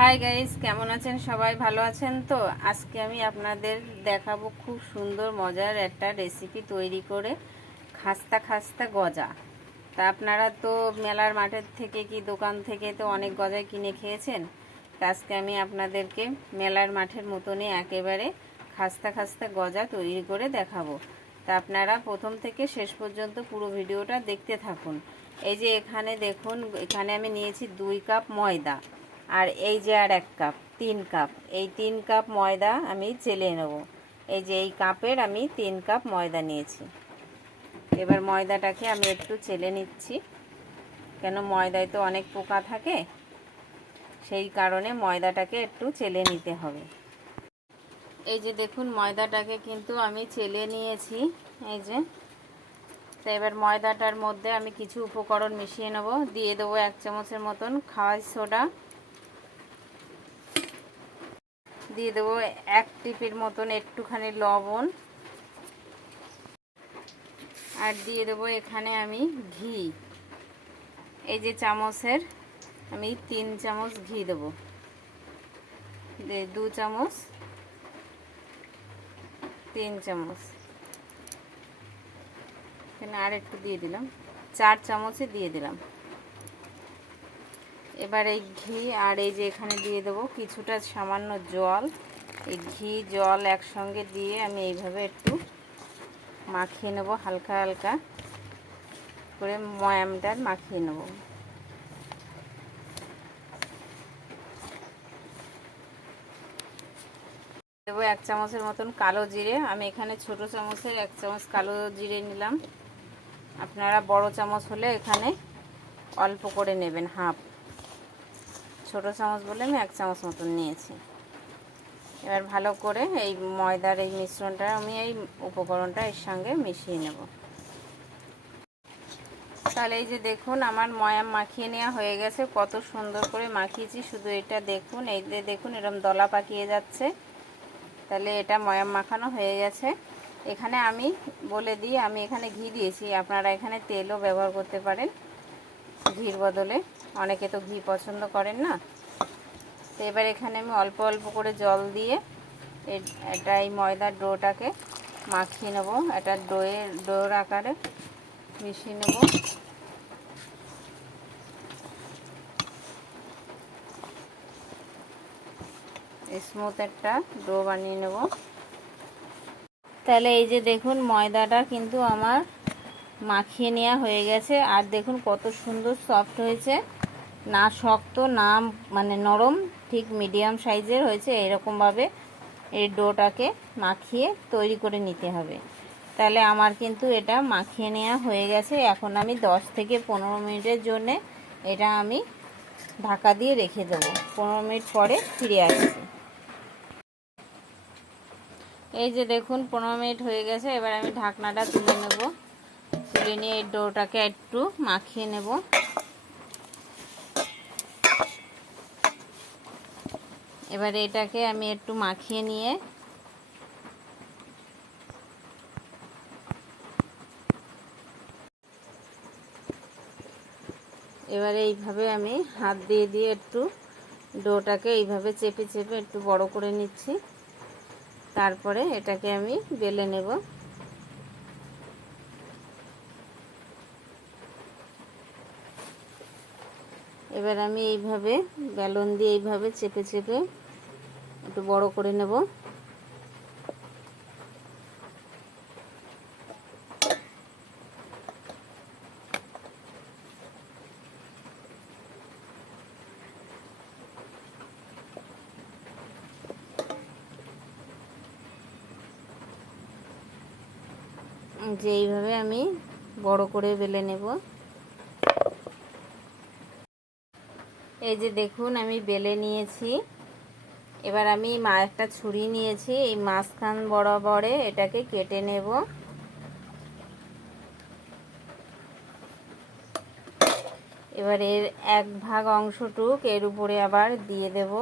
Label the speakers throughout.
Speaker 1: Hi guys কেমন আছেন? সবাই ভালো আছেন? তো আজকে আমি আপনাদের দেখাবো খুব সুন্দর, মজার একটা রেসিপি তৈরি করে খাস্তা খাস্তা গজা। তা আপনারা তো মেলার মাঠের থেকে কি দোকান থেকে তো অনেক গজাই কিনে খেয়েছেন? তা আজকে আমি আপনাদেরকে মেলার মাঠের মতনই একেবারে খাস্তা খাস্তা গজা তৈরি করে দেখাবো। তা আপনারা প্রথম থেকে শেষ পর্যন্ত পুরো ভিডিওটা দেখতে থাকুন। এই যে এখানে দেখুন, এখানে আমি নিয়েছি দুই কাপ ময়দা। আর এই যে আর এক কাপ, তিন কাপ। এই তিন কাপ ময়দা আমি চেলে নেব। এই যে এই কাপের আমি তিন কাপ ময়দা নিয়েছি। এবার ময়দাটাকে আমি একটু চেলে নিচ্ছি। কেন ময়দায় তো অনেক পোকা থাকে, সেই কারণে ময়দাটাকে একটু চেলে নিতে হবে। এই যে দেখুন, ময়দাটাকে কিন্তু আমি চেলে নিয়েছি। এই যে, তো এবার ময়দাটার মধ্যে আমি কিছু উপকরণ মিশিয়ে নেব। দিয়ে দেবো এক চামচের মতন খাওয়াই সোডা। দিয়ে দেবো এক টিপির মতন একটুখানি লবণ। আর দিয়ে দেবো এখানে আমি ঘি। এই যে চামচের, আমি তিন চামচ ঘি দেবো। দু চামচ, তিন চামচ। এখানে আর একটু দিয়ে দিলাম, চার চামচে দিয়ে দিলাম। এবার এই ঘি আর এই যে এখানে দিয়ে দেবো কিছুটা সামান্য জল। এই ঘি, জল একসঙ্গে দিয়ে আমি এইভাবে একটু মাখিয়ে নেব, হালকা হালকা করে ময়ামটা মাখিয়ে নেব। দেবো এক চামচের মতন কালো জিরে। আমি এখানে ছোট চামচের এক চামচ কালো জিরে নিলাম। আপনারা বড় চামচ হলে এখানে অল্প করে নেবেন, হাফ। ছোট চামচ বলে আমি এক চামচ মতন নিয়েছি। এবার ভালো করে এই ময়দার এই মিশ্রণটা আমি এই উপকরণটা এর সঙ্গে মিশিয়ে নেব। তাহলে এই যে দেখুন আমার ময়াম মাখিয়ে নেওয়া হয়ে গেছে, কত সুন্দর করে মাখিয়েছি। শুধু এটা দেখুন, এই যে দেখুন এরকম দলা পাকিয়ে যাচ্ছে। তাহলে এটা ময়াম মাখানো হয়ে গেছে। এখানে আমি বলে দিই, আমি এখানে ঘি দিয়েছি। আপনারা এখানে তেলও ব্যবহার করতে পারেন ঘির বদলে। অনেকে তো ঘি পছন্দ করেন না। তো এবার এখানে আমি অল্প অল্প করে জল দিয়ে এটা এই ময়দার ডোটাকে মাখিয়ে নেব। এটা ডোয়ের ডোর আকারে মিশিয়ে নেব। স্মুথ একটা ডো বানিয়ে নেব। তাহলে এই যে দেখুন, ময়দাটা কিন্তু আমার মাখিয়ে নেওয়া হয়ে গেছে। আর দেখুন কত সুন্দর সফট হয়েছে। না শক্ত, না মানে নরম, ঠিক মিডিয়াম সাইজের হয়েছে, এরকমভাবে এই ডোটাকে মাখিয়ে তৈরি করে নিতে হবে। তাহলে আমার কিন্তু এটা মাখিয়ে নেওয়া হয়ে গেছে। এখন আমি 10 থেকে পনেরো মিনিটের জন্যে এটা আমি ঢাকা দিয়ে রেখে দেবো। পনেরো মিনিট পরে ফিরে আসছি। এই যে দেখুন, পনেরো মিনিট হয়ে গেছে। এবার আমি ঢাকনাটা তুলে নেব। তুলে নিয়ে এই ডোটাকে একটু মাখিয়ে নেব। এবারে এটাকে আমি একটু মাখিয়ে নিয়ে এবারে এইভাবে আমি হাত দিয়ে দিয়ে একটু ডোটাকে এইভাবে চেপে চেপে একটু বড় করে নিচ্ছি। তারপরে এটাকে আমি বেলে নেব। এবার আমি এইভাবে ব্যালন দিয়ে এইভাবে চেপে চেপে একটু বড় করে নেব। যে এইভাবে আমি বড় করে বেলে নেব। এই যে দেখুন, আমি বেলে নিয়েছি। এবার আমি মা একটা ছুরি নিয়েছি, এই মাঝখান বরাবরে এটাকে কেটে নেব। এবার এর এক ভাগ অংশটুক এর উপরে আবার দিয়ে দেব।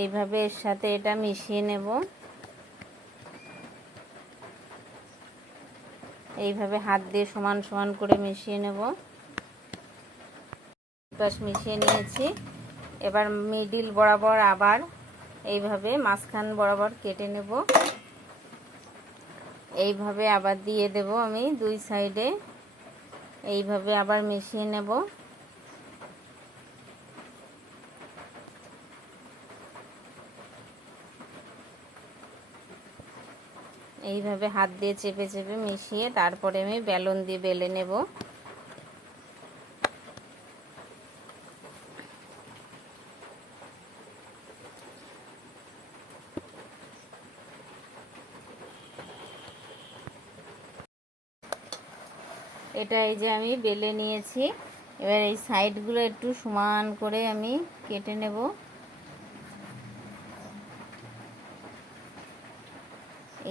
Speaker 1: এইভাবে এর সাথে এটা মিশিয়ে নেব। এইভাবে হাত দিয়ে সমান সমান করে মিশিয়ে নেব। পাশ মিশিয়ে নিয়েছি। এবার মিডিল বরাবর আবার এইভাবে মাঝখান বরাবর কেটে নেব। এইভাবে আবার দিয়ে দেব আমি দুই সাইডে। এইভাবে আবার মিশিয়ে নেব। এইভাবে হাত দিয়ে চেপে চেপে মিশিয়ে তারপরে আমি বেলন দিয়ে বেলে নেব। এটা এই যে আমি বেলে নিয়েছি। এবার এই সাইডগুলো একটু সমান করে আমি কেটে নেব।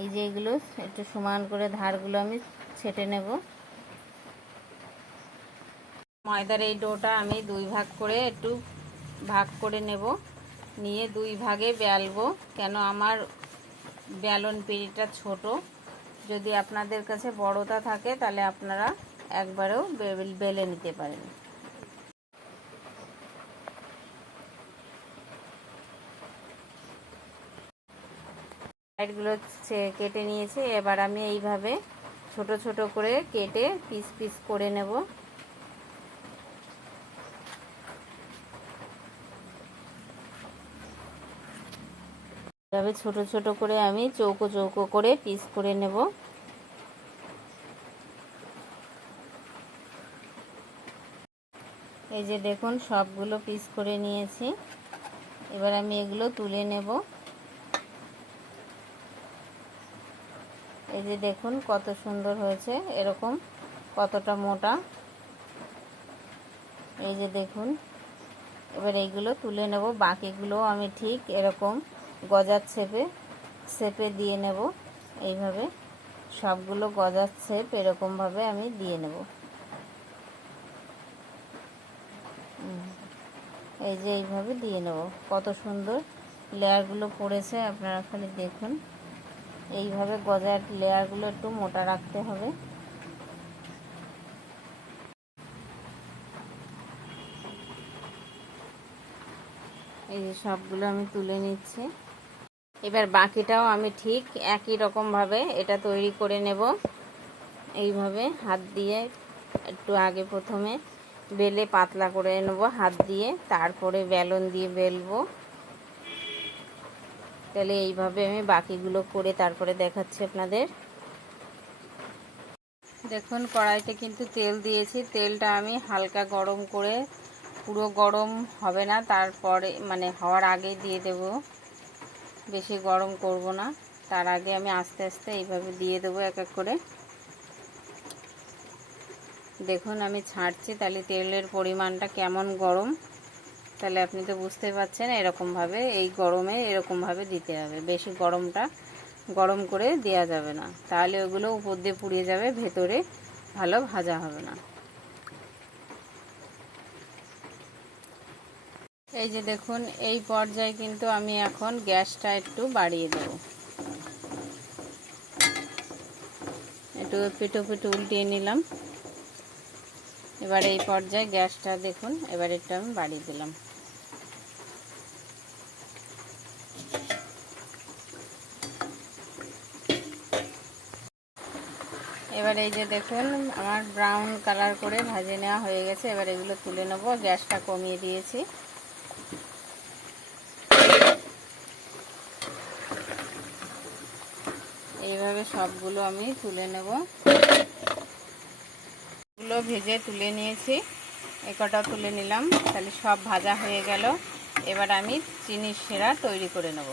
Speaker 1: এই যে এগুলো, একটু সমান করে ধারগুলো আমি ছেটে নেব। ময়দার এই ডোটা আমি দুই ভাগ করে একটু ভাগ করে নেব। নিয়ে দুই ভাগে বেলবো, কেন আমার বেলন পিঁড়িটা ছোট। যদি আপনাদের কাছে বড়টা থাকে, তাহলে আপনারা একবারেও বেলে নিতে পারেন। সাইডগুলো কেটে নিয়েছি। এবার আমি এইভাবে ছোট ছোট করে কেটে পিস পিস করে নেব। এভাবে ছোট ছোট করে আমি চৌকো চৌকো করে পিস করে নেব। এই যে দেখুন, সবগুলো পিস করে নিয়েছি। এবার আমি এগুলো তুলে নেব। এই যে দেখুন কত সুন্দর হয়েছে, এরকম কতটা মোটা। এই যে দেখুন, এবার এইগুলো তুলে নেব, বাকিগুলো আমি ঠিক এরকম গজার ছেপে ছেপে দিয়ে নেব। এইভাবে সবগুলো গজার ছেপ এরকমভাবে আমি দিয়ে নেব। এই যে এইভাবে দিয়ে নেব। কত সুন্দর লেয়ারগুলো পড়েছে, আপনারা খালি দেখুন। এইভাবে গজার লেয়ারগুলো একটু মোটা রাখতে হবে। এই যে সবগুলো আমি তুলে নিচ্ছি। এবার বাকিটাও আমি ঠিক একই রকমভাবে এটা তৈরি করে নেব। এইভাবে হাত দিয়ে একটু আগে প্রথমে বেলে পাতলা করে নেব, হাত দিয়ে। তারপরে বেলন দিয়ে বেলবো। তাহলে এইভাবে আমি বাকিগুলো করে তারপরে দেখাচ্ছি আপনাদের। দেখুন, কড়াইতে কিন্তু তেল দিয়েছি। তেলটা আমি হালকা গরম করে, পুরো গরম হবে না, তারপরে মানে হওয়ার আগে দিয়ে দেব। বেশি গরম করব না। তার আগে আমি আস্তে আস্তে এইভাবে দিয়ে দেবো এক এক করে। দেখুন, আমি ছাড়ছি, তাহলে তেলের পরিমাণটা কেমন গরম। তাহলে আপনি তো বুঝতে পারছেন, এরকমভাবে এই গরমে এরকমভাবে দিতে হবে। বেশি গরমটা গরম করে দেওয়া যাবে না। তাহলে ওগুলো উপর দিয়ে পুড়িয়ে যাবে, ভেতরে ভালো ভাজা হবে না। এই যে দেখুন, এই পর্যায়ে কিন্তু আমি এখন গ্যাসটা একটু বাড়িয়ে দেব। একটু পেটো পেটো উল্টিয়ে নিলাম। এবার এই পর্যায়ে গ্যাসটা দেখুন, এবার একটু আমি বাড়িয়ে দিলাম। এবার এই যে দেখুন, আমার ব্রাউন কালার করে ভাজে নেওয়া হয়ে গেছে। এবার এগুলো তুলে নেব। গ্যাসটা কমিয়ে দিয়েছি। এইভাবে সবগুলো আমি তুলে নেব। গুলো ভেজে তুলে নিয়েছি। একটা তুলে নিলাম। তাহলে সব ভাজা হয়ে গেল। এবার আমি চিনির সেরা তৈরি করে নেব।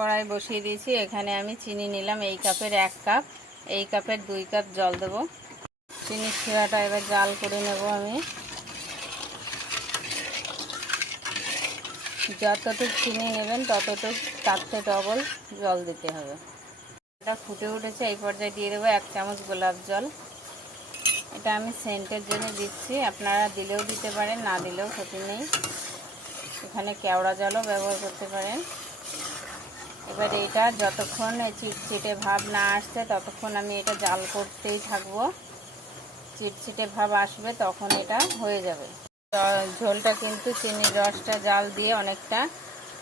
Speaker 1: কড়াই বসিয়ে দিয়েছি। এখানে আমি চিনি নিলাম, এই কাপের এক কাপ। এই কাপের দুই কাপ জল দেব। চিনির শিরাটা এবার জাল করে নেব আমি। যতটুক চিনি নেবেন, ততটুক থেকে ডবল জল দিতে হবে। এটা ফুটে উঠেছে, এই পর্যায়ে দিয়ে দেবো এক চামচ গোলাপ জল। এটা আমি সেন্টের জন্য দিচ্ছি। আপনারা দিলেও দিতে পারেন, না দিলেও ক্ষতি নেই। এখানে কেওড়া জলও ব্যবহার করতে পারেন। এবার এটা যতক্ষণ চিটচিটে ভাব না আসছে, ততক্ষণ আমি এটা জাল করতেই থাকব। চিটচিটে ভাব আসবে, তখন এটা হয়ে যাবে। ঝোলটা কিন্তু চিনির রসটা জাল দিয়ে অনেকটা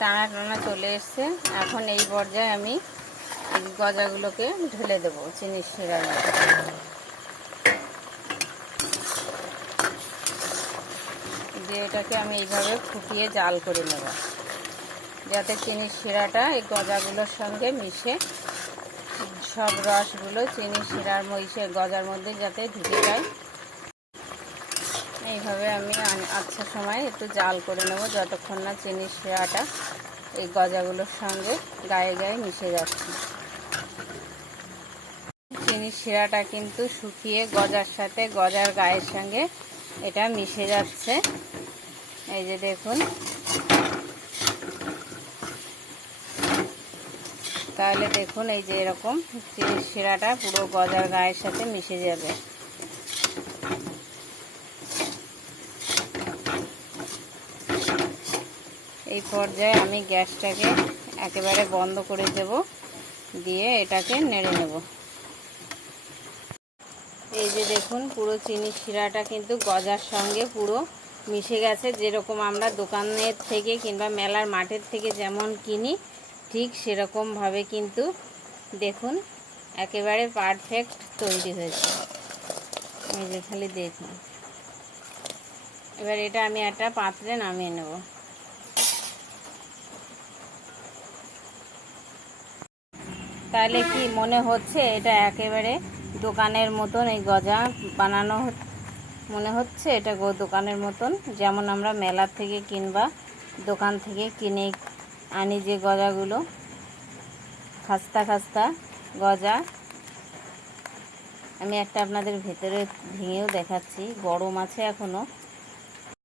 Speaker 1: টানা টানা চলে এসছে। এখন এই পর্যায়ে আমি গজাগুলোকে ঢেলে দেবো, চিনির শিরার দিয়ে এটাকে আমি এইভাবে ফুটিয়ে জাল করে নেব। যাতে চিনির শিরাটা এই গজাগুলোর সঙ্গে মিশে, সব রসগুলো চিনি শিরার মহিষে গজার মধ্যে যাতে ঢুকে যায়। এইভাবে আমি আচ্ছা সময় একটু জাল করে নেব যতক্ষণ না চিনির শিরাটা এই গজাগুলোর সঙ্গে গায়ে গায়ে মিশে যাচ্ছে। চিনির শিরাটা কিন্তু শুকিয়ে গজার সাথে গজার গায়ের সঙ্গে এটা মিশে যাচ্ছে। এই যে দেখুন তাহলে দেখুন এই যে এরকম শিরাটা পুরো গজার গায়ের সাথে মিশে যাবে। এই পর্যায়ে আমি গ্যাসটাকে একেবারে বন্ধ করে দেব, দিয়ে এটাকে নেড়ে নেব। এই যে দেখুন পুরো চিনি শিরাটা কিন্তু গজার সঙ্গে পুরো মিশে গেছে, যেরকম আমরা দোকানের থেকে কিংবা মেলার মাঠের থেকে যেমন কিনি ঠিক সেরকমভাবে কিন্তু দেখুন, একেবারে পারফেক্ট তৈরি হয়েছে। এই যে খালি দেখুন। এবার এটা আমি একটা পাত্রে নামিয়ে নেব। তাহলে কি মনে হচ্ছে এটা একেবারে দোকানের মতন এই গজা বানানো মনে হচ্ছে এটা দোকানের মতন? যেমন আমরা মেলা থেকে কিংবা দোকান থেকে কিনে আনি যে গজাগুলো। খাস্তা খাস্তা গজা। আমি একটা আপনাদের ভেতরে ভেঙেও দেখাচ্ছি, গরম আছে এখনও